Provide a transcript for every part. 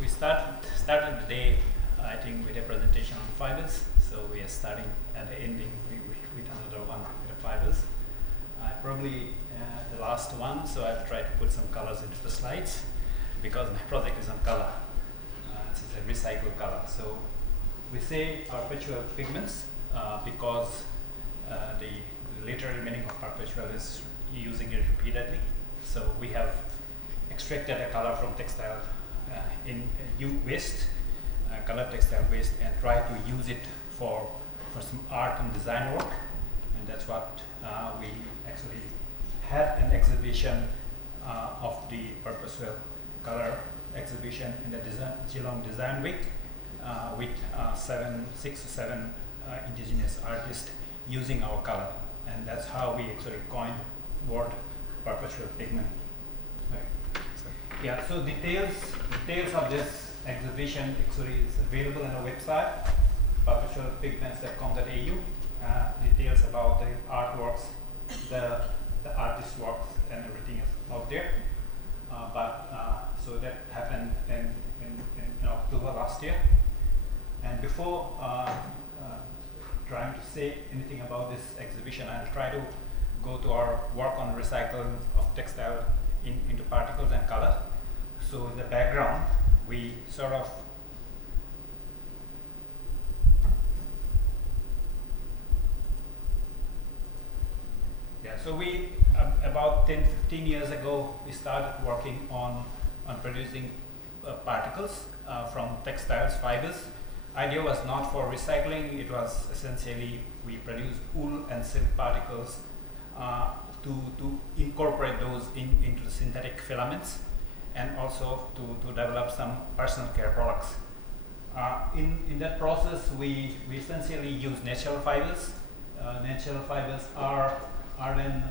we started the day, I think, with a presentation on fibers. So we are starting and ending with another one with the fibers. Probably the last one, so I've tried to put some colors into the slides because my project is on color. It's a recycled color. So we say perpetual pigments because the literal meaning of perpetual is using it repeatedly. So we have extracted a color from textile in waste, colored textile waste, and try to use it for some art and design work. And that's what we actually had an exhibition of the Perpetual color exhibition in the Geelong Design Week with 6 or 7 indigenous artists using our color. And that's how we actually coined the word perpetual pigment. Right. Yeah, so details of this exhibition actually is available on our website, perpetualpigments.com.au. Details about the artworks, the artist works, and everything is out there. So that happened in October last year. And before trying to say anything about this exhibition, I'll try to go to our work on recycling of textile into particles and color. So in the background, we sort of so we about 10-15 years ago we started working on producing particles from textiles, fibers. Idea was not for recycling, it was essentially we produced wool and silk particles to incorporate those into the synthetic filaments, and also to develop some personal care products. In that process, we essentially use natural fibers. Natural fibers are then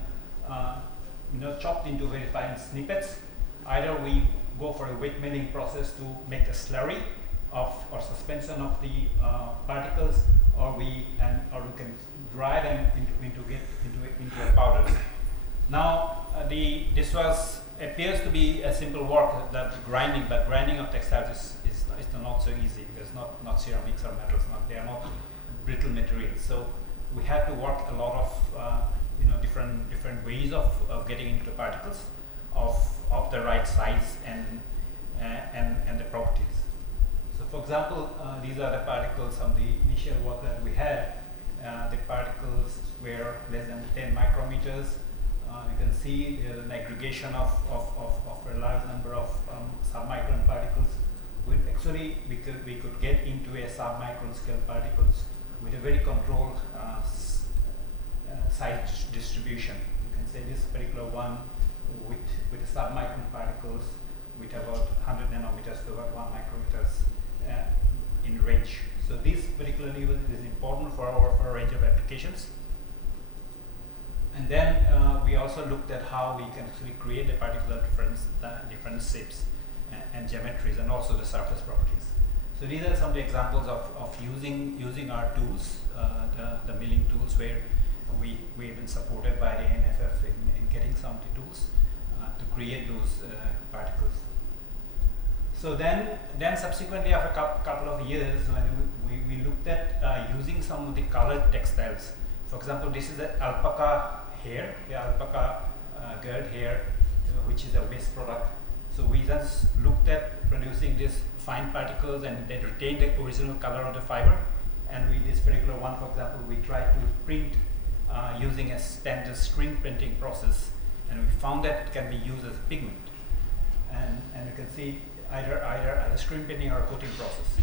chopped into very fine snippets. Either we go for a wet milling process to make a slurry or suspension of the particles, or we can dry them into a powder. Now this appears to be a simple work, that grinding, but grinding of textiles is not so easy because not ceramics or metals, they are not brittle materials. So we had to work a lot of different ways of getting into the particles of the right size and the properties. So for example, these are the particles of the initial work that we had. The particles were less than 10 micrometers. You can see there's an aggregation of a large number of submicron particles. We could get into a submicron scale particles with a very controlled size distribution. You can say this particular one with submicron particles with about 100 nanometers to about 1 micrometers in range. So this particularly is important for our range of applications. And then we also looked at how we can actually create a particular different shapes and geometries, and also the surface properties. So these are some of the examples of using our tools, the milling tools, where we've been supported by the ANFF in getting some of the tools to create those particles. So then subsequently, after a couple of years, when we looked at using some of the colored textiles. For example, this is the alpaca hair, the alpaca gird hair, which is a waste product. So we just looked at producing these fine particles, and they retain the original color of the fiber. And with this particular one, for example, we tried to print using a standard screen printing process, and we found that it can be used as a pigment. And you can see either as a screen printing or a coating process.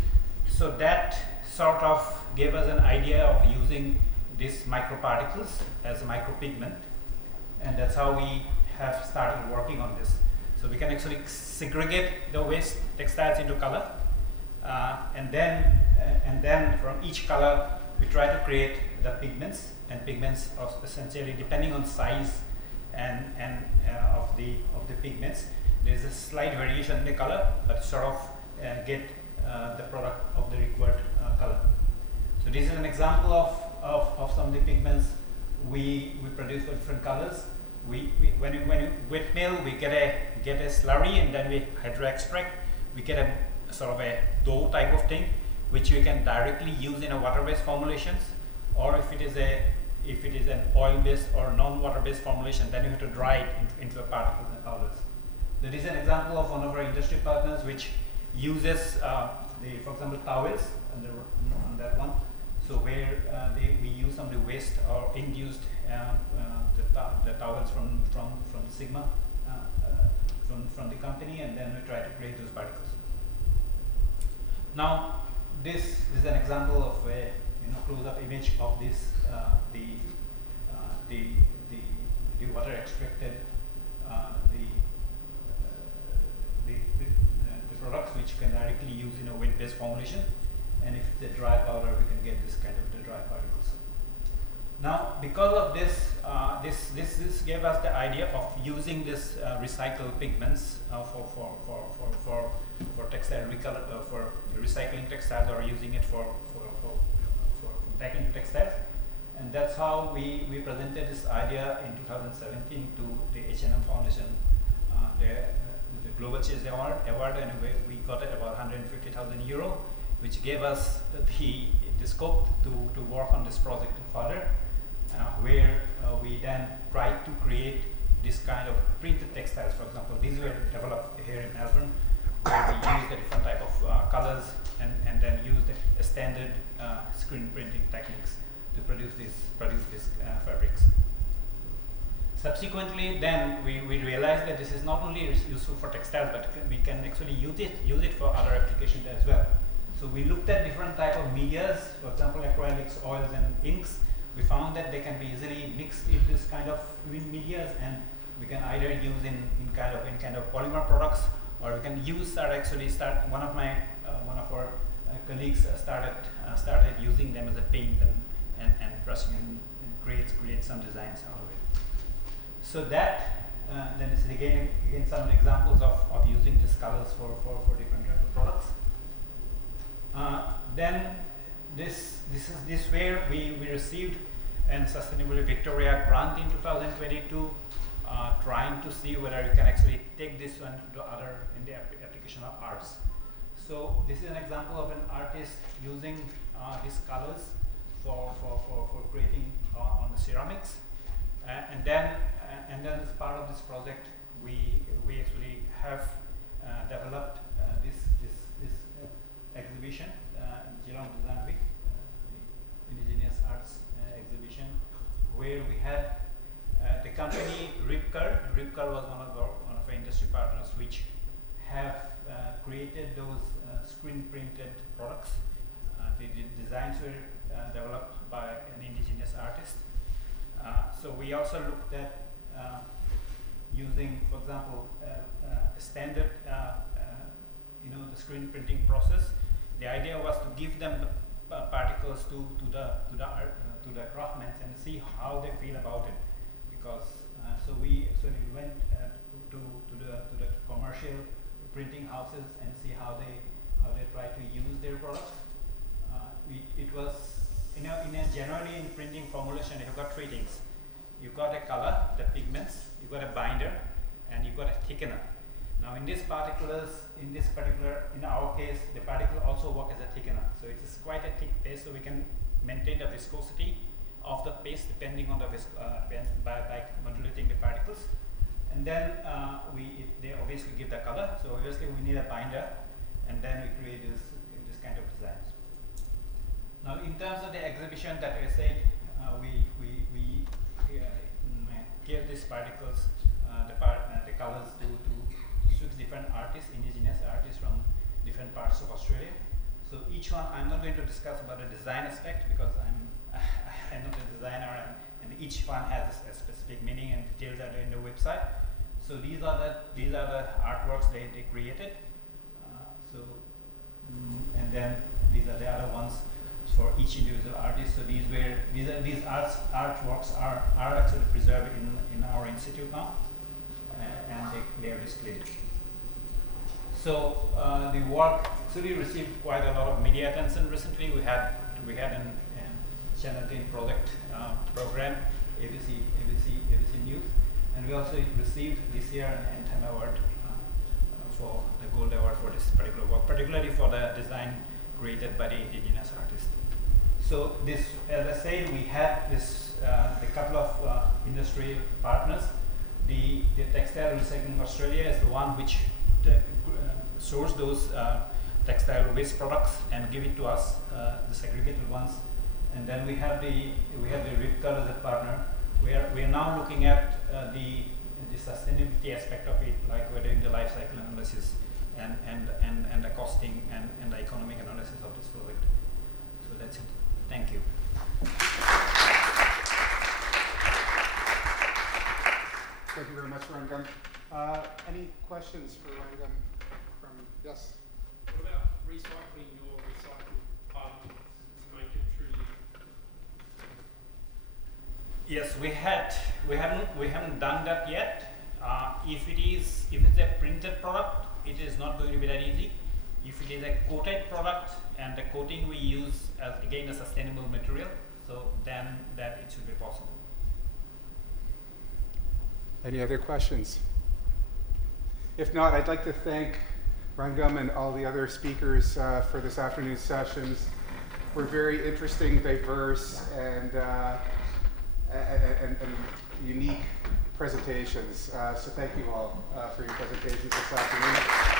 So that sort of gave us an idea of using these microparticles as a micropigment, and that's how we have started working on this. So we can actually segregate the waste textiles into color, and then from each color we try to create the pigments, and pigments are essentially depending on size and of the pigments. There's a slight variation in the color, but sort of get the product of the required color. So this is an example of some of the pigments we produce for different colors. When you wet mill, we get a slurry, and then we hydro extract. We get sort of a dough type of thing, which you can directly use in a water-based formulations, or if it is an oil-based or non-water-based formulation, then you have to dry it into a particles and powders. There is an example of one of our industry partners which uses for example, towels on that one. So where we use some of the waste or induced the towels from Sigma from the company, and then we try to create those particles. Now this is an example of a close-up image of this the water extracted the products which you can directly use in a wet-based formulation, and if it's a dry powder, we can get this kind of the dry particles. Now, because of this, this gave us the idea of using this recycled pigments for textile for recycling textiles, or using it for back into textiles, and that's how we presented this idea in 2017 to the H&M Foundation, the Global Change Award, and we got it about 150,000 euro, which gave us the scope to work on this project further, where we then tried to create this kind of printed textiles. For example, these were developed here in Melbourne, where we used the different type of colors and then used a standard screen printing techniques to produce these fabrics. Subsequently, then we realized that this is not only useful for textiles, but we can actually use it for other applications as well. So we looked at different type of medias, for example, acrylics, oils, and inks. We found that they can be easily mixed in this kind of medias, and we can either use in kind of polymer products, or we can use one of our colleagues started using them as a paint and brushing and create some designs out of it. So that then is again some examples of using these colors for different types of products. Then this is where we received an Sustainability Victoria grant in 2022, trying to see whether you can actually take this one to other in the application of arts. So this is an example of an artist using these colors for creating on the ceramics, and then as part of this project, we actually have developed this exhibition, Geelong Design Week, the Indigenous Arts exhibition, where we had the company Ripker. Ripker was one of our industry partners, which have created those screen printed products. The designs were developed by an indigenous artist. So we also looked at using, for example, standard, the screen printing process. The idea was to give them the particles to the craftsmen and see how they feel about it. Because so we went to the commercial printing houses and see how they try to use their products. It was generally in printing formulation, you've got three things. You've got a color, the pigments, you've got a binder, and you've got a thickener. Now in our case, the particle also work as a thickener. So it is quite a thick paste, so we can maintain the viscosity of the paste depending on the by modulating the particles. And then they obviously give the color. So obviously we need a binder, and then we create this kind of designs. Now in terms of the exhibition that I said, we gave these particles the colors to 6 different artists, indigenous artists from different parts of Australia. So each one, I'm not going to discuss about the design aspect because I'm not a designer, and each one has a specific meaning and details are in the website. So these are the artworks they created. And then these are the other ones for each individual artist. So these artworks are actually preserved in our institute now, and they are displayed. So the work actually received quite a lot of media attention recently. We had an Channel 10 project program, ABC News, and we also received this year an ANFF award for the gold Gold Award for this particular work, particularly for the design created by the indigenous artist. So this, as I said, we had this a couple of industry partners. The Textile Recycling Australia is the one which source those textile waste products and give it to us, the segregated ones. And then we have the Ripcal as a partner. We are now looking at the sustainability aspect of it, like we're doing the life cycle analysis and the costing and the economic analysis of this project. So that's it. Thank you. Thank you very much, Rangam. Any questions for Rangam? Yes? What about recycling your recycled particles to make it truly? Yes, we haven't done that yet. If it's a printed product, it is not going to be that easy. If it is a coated product and the coating we use as again a sustainable material, so then that it should be possible. Any other questions? If not, I'd like to thank Rangam and all the other speakers for this afternoon's sessions. Were very interesting, diverse, and unique presentations. So thank you all for your presentations this afternoon.